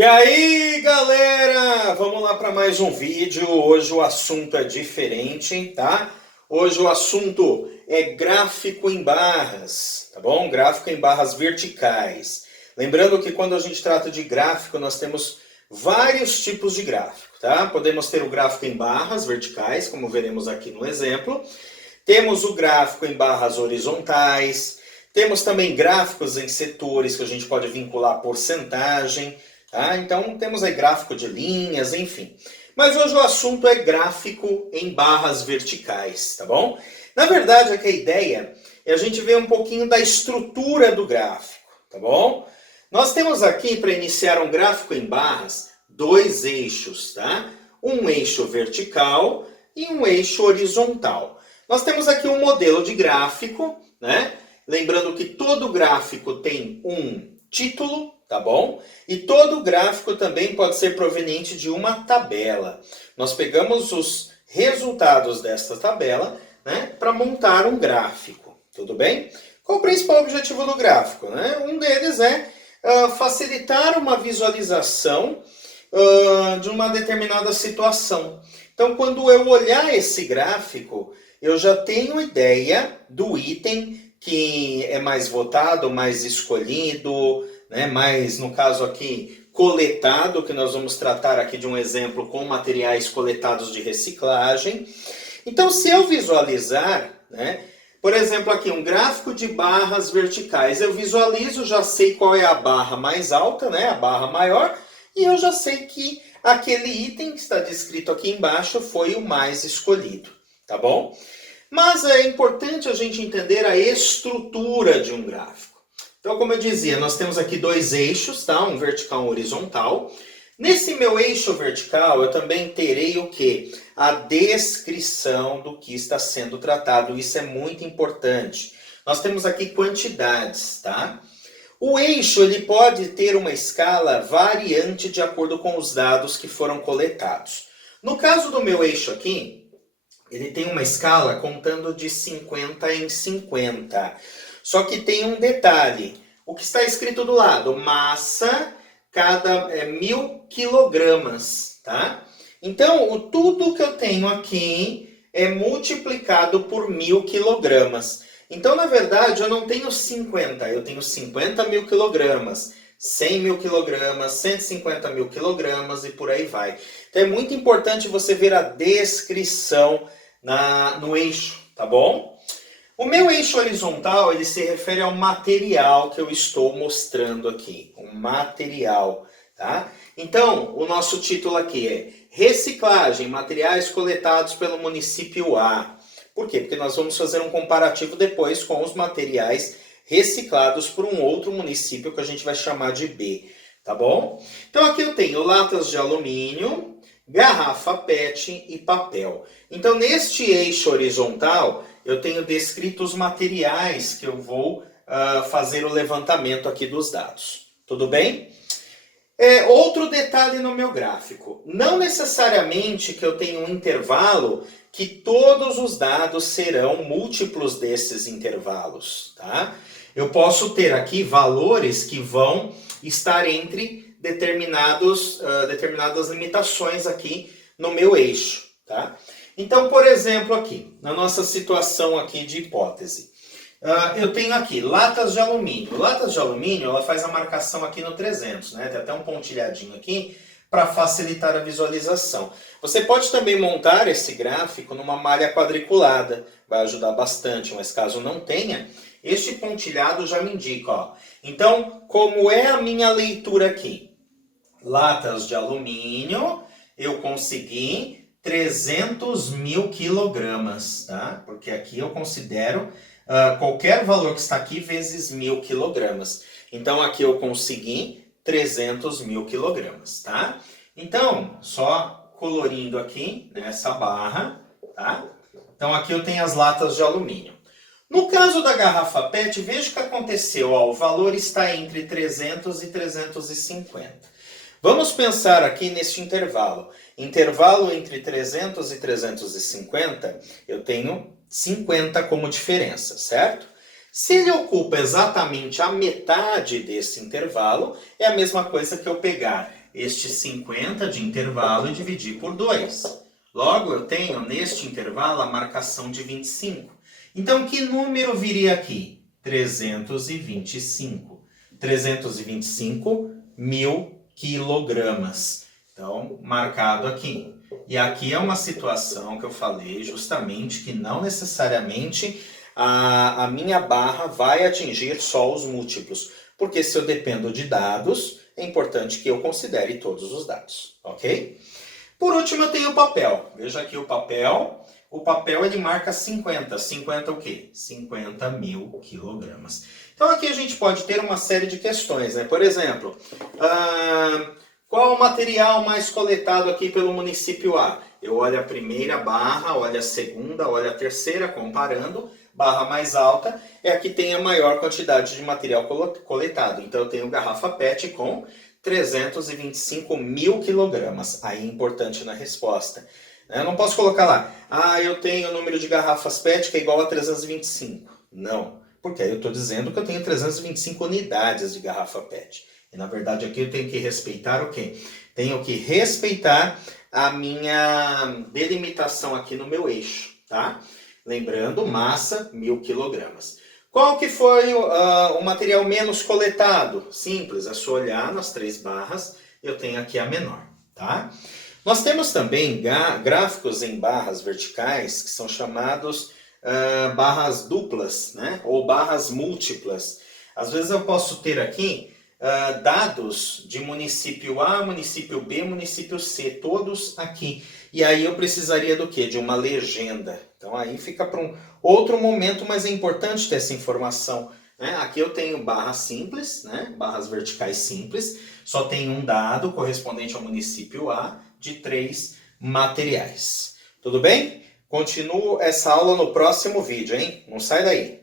E aí, galera, vamos lá para mais um vídeo. Hoje o assunto é diferente, tá? Hoje o assunto é gráfico em barras, tá bom? Gráfico em barras verticais. Lembrando que quando a gente trata de gráfico, nós temos vários tipos de gráfico, tá? Podemos ter o gráfico em barras verticais, como veremos aqui no exemplo. Temos o gráfico em barras horizontais. Temos também gráficos em setores que a gente pode vincular a porcentagem. Tá? Então temos aí gráfico de linhas, enfim. Mas hoje o assunto é gráfico em barras verticais, tá bom? Na verdade, aqui a ideia é a gente ver um pouquinho da estrutura do gráfico, tá bom? Nós temos aqui, para iniciar um gráfico em barras, dois eixos, tá? Um eixo vertical e um eixo horizontal. Nós temos aqui um modelo de gráfico, né? Lembrando que todo gráfico tem um título, tá bom? E todo gráfico também pode ser proveniente de uma tabela. Nós pegamos os resultados desta tabela, né, para montar um gráfico, tudo bem? Qual o principal objetivo do gráfico, né? Um deles é facilitar uma visualização de uma determinada situação. Então, quando eu olhar esse gráfico, eu já tenho ideia do item que é mais votado, mais escolhido, né, mais, no caso aqui, coletado, que nós vamos tratar aqui de um exemplo com materiais coletados de reciclagem. Então, se eu visualizar, né, por exemplo, aqui um gráfico de barras verticais, eu visualizo, já sei qual é a barra mais alta, né, a barra maior, e eu já sei que aquele item que está descrito aqui embaixo foi o mais escolhido, tá bom? Mas é importante a gente entender a estrutura de um gráfico. Então, como eu dizia, nós temos aqui dois eixos, tá? Um vertical e um horizontal. Nesse meu eixo vertical, eu também terei o quê? A descrição do que está sendo tratado. Isso é muito importante. Nós temos aqui quantidades, tá? O eixo ele pode ter uma escala variante de acordo com os dados que foram coletados. No caso do meu eixo aqui, ele tem uma escala contando de 50 em 50. Só que tem um detalhe. O que está escrito do lado? Massa cada 1000 quilogramas, tá? Então, tudo que eu tenho aqui é multiplicado por 1000 quilogramas. Então, na verdade, eu não tenho 50, eu tenho 50 mil quilogramas, 100 mil quilogramas, 150 mil quilogramas e por aí vai. Então, é muito importante você ver a descrição no eixo, tá bom? O meu eixo horizontal, ele se refere ao material que eu estou mostrando aqui. Um material, tá? Então, o nosso título aqui é Reciclagem, materiais coletados pelo município A. Por quê? Porque nós vamos fazer um comparativo depois com os materiais reciclados por um outro município que a gente vai chamar de B, tá bom? Então, aqui eu tenho latas de alumínio, garrafa PET e papel. Então, neste eixo horizontal, eu tenho descrito os materiais que eu vou fazer o levantamento aqui dos dados. Tudo bem? Outro detalhe no meu gráfico. Não necessariamente que eu tenha um intervalo que todos os dados serão múltiplos desses intervalos, tá? Eu posso ter aqui valores que vão estar entre determinadas limitações aqui no meu eixo, tá? Então, por exemplo, aqui, na nossa situação aqui de hipótese, eu tenho aqui latas de alumínio. Latas de alumínio, ela faz a marcação aqui no 300, né? Tem até um pontilhadinho aqui para facilitar a visualização. Você pode também montar esse gráfico numa malha quadriculada, vai ajudar bastante, mas caso não tenha, este pontilhado já me indica, ó. Então, como é a minha leitura aqui? Latas de alumínio, eu consegui 300 mil quilogramas, tá? Porque aqui eu considero qualquer valor que está aqui vezes 1000 quilogramas. Então, aqui eu consegui 300 mil quilogramas, tá? Então, só colorindo aqui nessa barra, tá? Então, aqui eu tenho as latas de alumínio. No caso da garrafa PET, veja o que aconteceu. Ó, o valor está entre 300 e 350. Vamos pensar aqui nesse intervalo. Intervalo entre 300 e 350, eu tenho 50 como diferença, certo? Se ele ocupa exatamente a metade desse intervalo, é a mesma coisa que eu pegar este 50 de intervalo e dividir por 2. Logo, eu tenho neste intervalo a marcação de 25. Então, que número viria aqui? 325. 325 mil quilogramas. Então, marcado aqui. E aqui é uma situação que eu falei justamente que não necessariamente a minha barra vai atingir só os múltiplos. Porque se eu dependo de dados, é importante que eu considere todos os dados, ok? Por último, eu tenho o papel. Veja aqui o papel. O papel ele marca 50. 50 o quê? 50 mil quilogramas. Então aqui a gente pode ter uma série de questões, né? Por exemplo, qual o material mais coletado aqui pelo município A? Eu olho a primeira barra, olho a segunda, olho a terceira, comparando. Barra mais alta é a que tem a maior quantidade de material coletado. Então eu tenho garrafa PET com 325 mil quilogramas. Aí é importante na resposta. Eu não posso colocar lá, eu tenho o número de garrafas PET que é igual a 325. Não, porque aí eu estou dizendo que eu tenho 325 unidades de garrafa PET. E na verdade aqui eu tenho que respeitar o quê? Tenho que respeitar a minha delimitação aqui no meu eixo, tá? Lembrando, massa, 1000 quilogramas. Qual que foi o material menos coletado? Simples, é só olhar nas 3 barras, eu tenho aqui a menor, tá? Nós temos também gráficos em barras verticais, que são chamados barras duplas, né? Ou barras múltiplas. Às vezes eu posso ter aqui dados de município A, município B, município C, todos aqui. E aí eu precisaria do quê? De uma legenda. Então aí fica para um outro momento, mas é importante ter essa informação, né? Aqui eu tenho barras simples, né? Barras verticais simples, só tem um dado correspondente ao município A de 3 materiais. Tudo bem? Continuo essa aula no próximo vídeo, hein? Não sai daí!